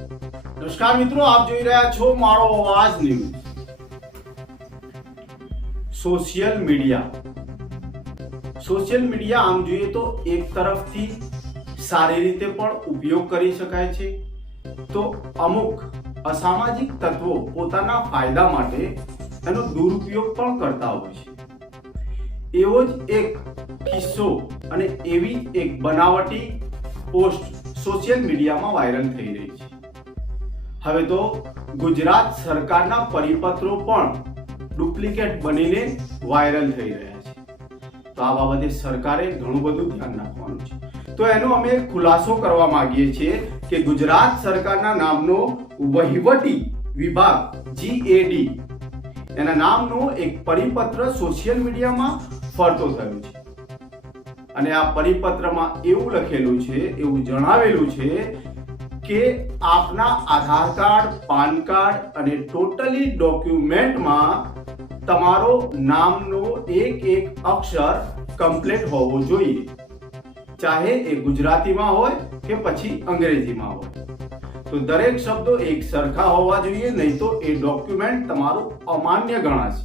નમસ્કાર મિત્રો, આપ જોઈ રહ્યા છો મારો અવાજ news social media social media આમ જોઈએ તો એક તરફથી સારી રીતે પણ ઉપયોગ કરી શકાય છે. તો અમુક અસામાજિક તત્વો પોતાના ફાયદા માટે એનો દુરુપયોગ પણ કરતા હોય છે. એવો જ એક કિસ્સો અને એવી એક બનાવટી પોસ્ટ સોશિયલ મીડિયામાં વાયરલ થઈ રહી છે. હવે તો ગુજરાત સરકારના પરિપત્રો પણ ડુપ્લિકેટ બનીને વાયરલ થઈ રહ્યા છે. તો આ બાબતે સરકારે ઘણું બધું ધ્યાન રાખવાનું છે. તો એનો અમે ખુલાસો કરવા માંગીએ છીએ કે ગુજરાત સરકારના નામનો વહીવટી વિભાગ જીએડી એના નામનો એક પરિપત્ર સોશિયલ મીડિયામાં ફરતો થયો છે. અને આ પરિપત્રમાં એવું લખેલું છે, એવું જણાવેલું છે કે આપના આધાર કાર્ડ, પાન કાર્ડ અને ટોટલી ડોક્યુમેન્ટમાં તમારો નામનો એક એક અક્ષર કમ્પ્લીટ હોવો જોઈએ. ચાહે એ ગુજરાતીમાં હોય કે પછી અંગ્રેજીમાં હોય. તો દરેક શબ્દો એક સરખા હોવા જોઈએ, નહીં તો એ ડોક્યુમેન્ટ તમારું અમાન્ય ગણાશે.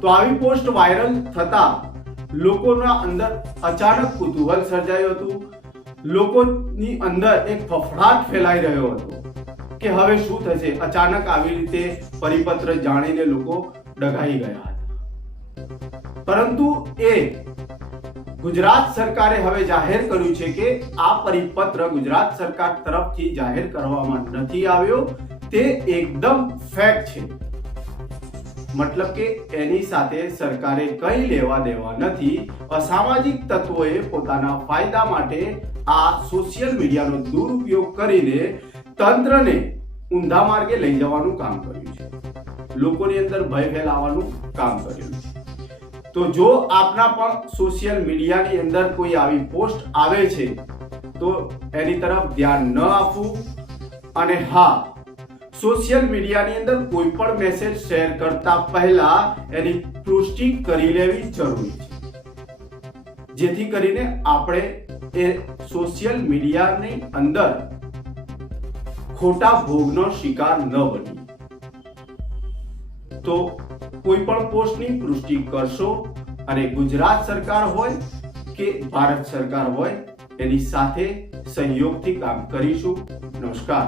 તો આવી પોસ્ટ વાયરલ થતા લોકોના અંદર અચાનક કુતૂહલ સર્જાયું હતું. લોકોની અંદર એક ફફડાટ ફેલાઈ રહ્યો હતો કે હવે શું થશે? અચાનક આવી રીતે પરિપત્ર જાણીને લોકો ડઘાઈ ગયા હતા. પરંતુ એ ગુજરાત સરકારે હવે જાહેર કર્યું છે કે આ પરિપત્ર ગુજરાત સરકાર તરફથી જાહેર કરવામાં નથી આવ્યો. તે એકદમ ફેક છે. મતલબ કે એની સાથે સરકારે કંઈ લેવા દેવા નથી. અસામાજિક તત્વોએ પોતાના ફાયદા માટે આ સોશિયલ મીડિયાનો દુરુપયોગ કરીને તંત્રને ઊંધા માર્ગે લઈ જવાનું કામ કર્યું છે. લોકોની અંદર ભય ફેલાવવાનું કામ કર્યું છે. તો જો આપના પણ સોશિયલ મીડિયાની અંદર કોઈ આવી પોસ્ટ આવે છે, તો એની તરફ ધ્યાન ન આપવું. અને હા સોશિયલ મીડિયાની અંદર કોઈ પણ મેસેજ શેર કરતા પહેલા એની પુષ્ટિ કરી લેવી જરૂરી છે. જેથી કરીને આપણે એ સોશિયલ મીડિયાની અંદર ખોટા ભોગનો શિકાર ન બની. તો કોઈ પણ પોસ્ટની પુષ્ટિ કરશો અને ગુજરાત સરકાર હોય કે ભારત સરકાર હોય, એની સાથે સહયોગથી કામ કરીશું. નમસ્કાર.